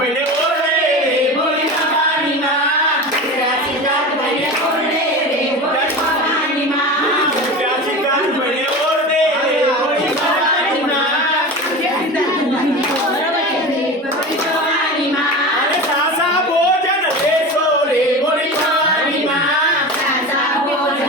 Bye. Bye.